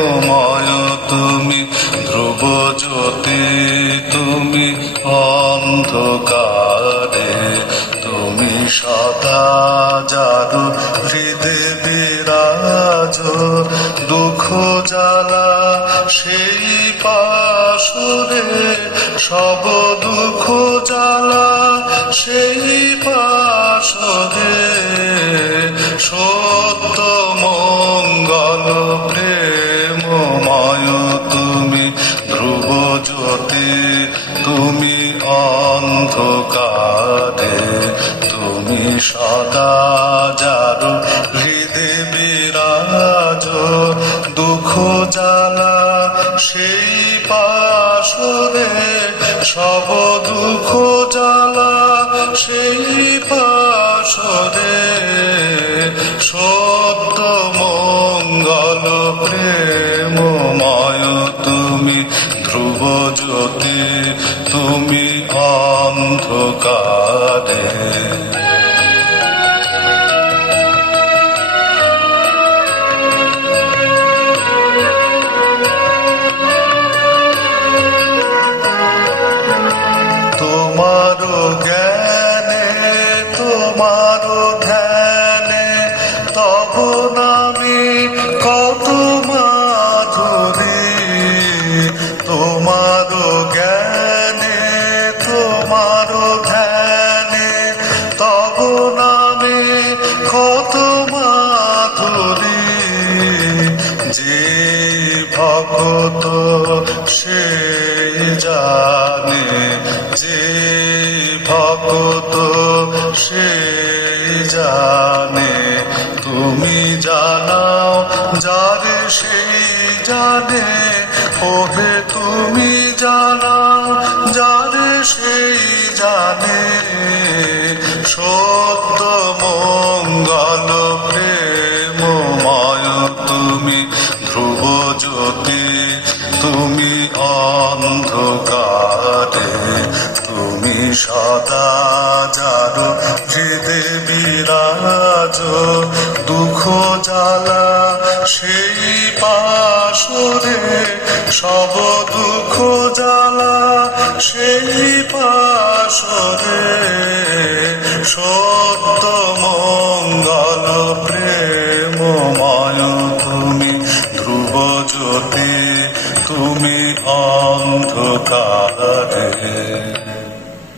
প্রেমময় তুমি ধ্রুব জ্যোতি, তুমি অন্ধকারে, তুমি সদা জারু হৃদে বিরাজ। দুঃখ জ্বালা সেই পাশুরে, সব দুঃখ জ্বালা সেই পাশুরে। সত্য মঙ্গল প্রেমময় তুমি ধ্রুব জ্যোতি, তুমি অন্ধকারে, তুমি সদা জারু হৃদে বিরাজ। দুঃখ জ্বালা সেই পাশুরে, সব দুঃখ জ্বালা সেই পাশুরে। সত্য মঙ্গল প্রেমময় তুমি ধ্রুব জ্যোতি, তুমি অন্ধকারে। তোমারো জ্ঞানে, তোমারো ধ্যানে, তব নামে কত মাধুরী। তোমারো জ্ঞানে, তোমারো ধ্যানে, তব নামে কত মাধুরী। যে ভক্ত সে জানে, যে ভক্ত সে জানে। তুমি জানাও যারে সেই জানে, ওহে তুমি জানাও যারে সেই জানে। সত্য মঙ্গল প্রেমময় তুমি ধ্রুব জ্যোতি, তুমি অন্ধকারে, তুমি সদা জারু হৃদে বিরাজ। দুঃখ জ্বালা সেই পাশুরে, সব দুঃখ জ্বালা সেই পাশুরে। সত্য মঙ্গল প্রেমময় তুমি ধ্রুব জ্যোতি, তুমি অন্ধকারে।